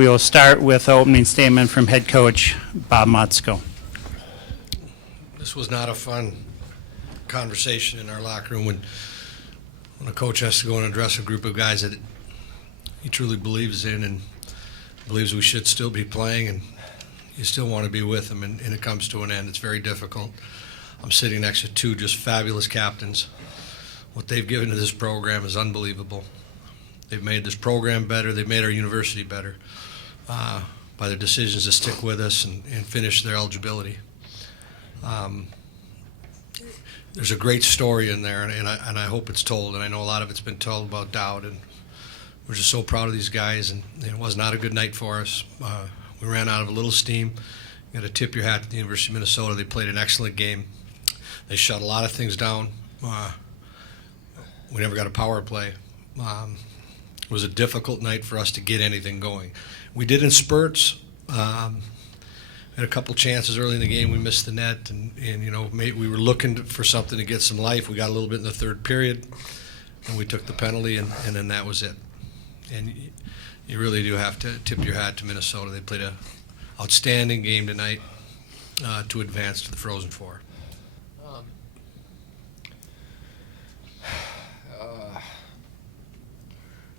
We will start with the opening statement from head coach Bob Motzko. This was not a fun conversation in our locker room when a coach has to go and address a group of guys that he truly believes in and believes we should still be playing, and you still want to be with them, and it comes to an end. It's very difficult. I'm sitting next to two just fabulous captains. What they've given to this program is unbelievable. They've made this program better. They've made our university better by their decisions to stick with us and finish their eligibility. There's a great story in there, and I hope it's told, and I know a lot of it's been told about Dowd, and we're just so proud of these guys, and it was not a good night for us. We ran out of a little steam. You got to tip your hat to the University of Minnesota. They played an excellent game. They shut a lot of things down. We never got a power play. It was a difficult night for us to get anything going. We did in spurts. Had a couple chances early in the game. We missed the net, and you know, we were looking for something to get some life. We got a little bit in the third period, and we took the penalty, and then that was it. And you really do have to tip your hat to Minnesota. They played an outstanding game tonight to advance to the Frozen Four.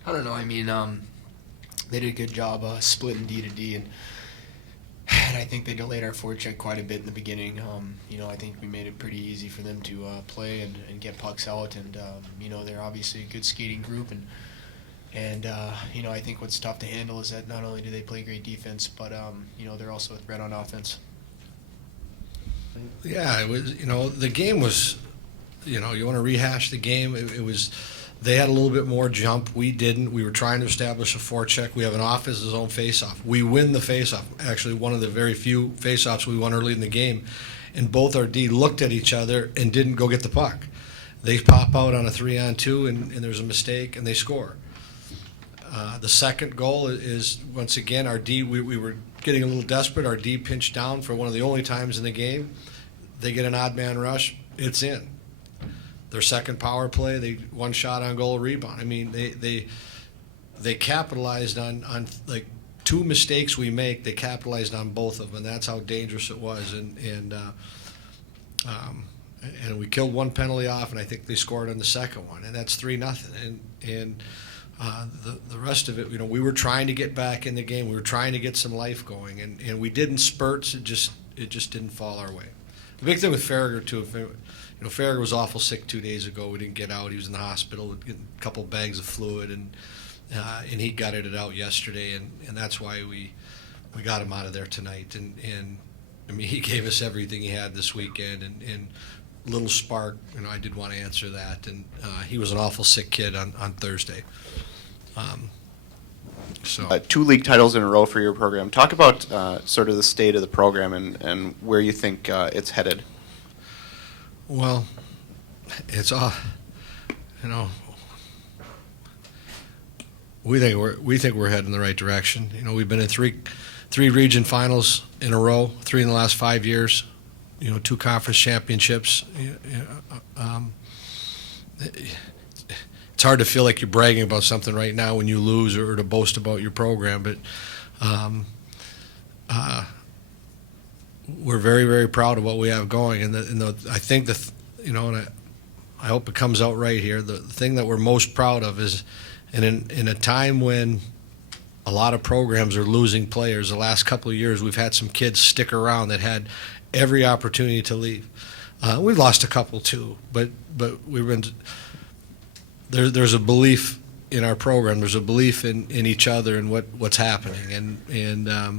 I don't know. I mean, they did a good job splitting D to D, and I think they delayed our forecheck quite a bit in the beginning. You know, I think we made it pretty easy for them to play and get pucks out, and you know, they're obviously a good skating group, and you know, I think what's tough to handle is that not only do they play great defense, but you know, they're also a threat on offense. Yeah, it was. You know, the game was. You know, you want to rehash the game. It was. They had a little bit more jump. We didn't. We were trying to establish a forecheck. We have an offensive zone faceoff. We win the faceoff. Actually, one of the very few faceoffs we won early in the game, and both our D looked at each other and didn't go get the puck. They pop out on a 3-on-2, and there's a mistake, and they score. The second goal is, once again, our D, we were getting a little desperate. Our D pinched down for one of the only times in the game. They get an odd man rush. It's in. Their second power play, they one shot on goal, rebound. I mean, they capitalized on like two mistakes we make. They capitalized on both of them, and that's how dangerous it was. And we killed one penalty off, and I think they scored on the second one, and that's 3-0. And the rest of it, you know, we were trying to get back in the game. We were trying to get some life going, and we did in spurts. It just didn't fall our way. The big thing with Farragher too. You know, Farragher was awful sick 2 days ago. We didn't get out. He was in the hospital with a couple bags of fluid, and he gutted it out yesterday, and that's why we got him out of there tonight. And I mean, he gave us everything he had this weekend, and little spark. You know, I did want to answer that, and he was an awful sick kid on Thursday. So 2 league titles in a row for your program. Talk about sort of the state of the program and where you think it's headed. Well, it's all, you know, we think we're heading in the right direction. You know, we've been in three region finals in a row, 3 in the last 5 years. You know, 2 conference championships. It's hard to feel like you're bragging about something right now when you lose, or to boast about your program, but we're very, very proud of what we have going, and I think you know, and I hope it comes out right here. The thing that we're most proud of is, in a time when a lot of programs are losing players, the last couple of years we've had some kids stick around that had every opportunity to leave. We've lost a couple too, but we've been. There's a belief in our program. There's a belief in each other and what's happening, and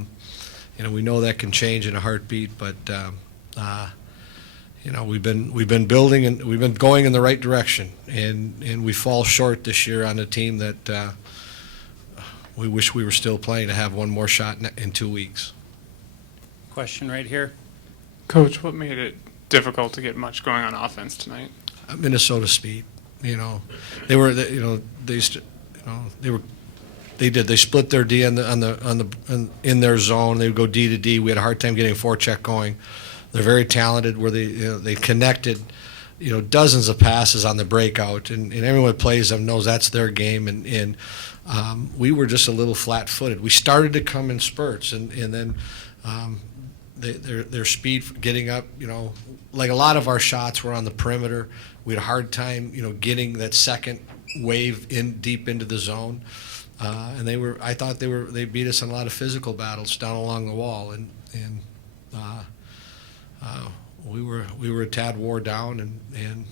you know, we know that can change in a heartbeat, but you know, we've been building, and we've been going in the right direction, and we fall short this year on a team that we wish we were still playing to have one more shot in 2 weeks. Question right here. Coach, what made it difficult to get much going on offense tonight? Minnesota speed. You know, they split their D in their zone. They would go D to D. We had a hard time getting a forecheck going. They're very talented. Where they connected, you know, dozens of passes on the breakout, and everyone who plays them knows that's their game. And we were just a little flat-footed. We started to come in spurts, and then their speed getting up, like a lot of our shots were on the perimeter. We had a hard time, getting that second wave in deep into the zone. And I thought they beat us in a lot of physical battles down along the wall, and we were a tad wore down, and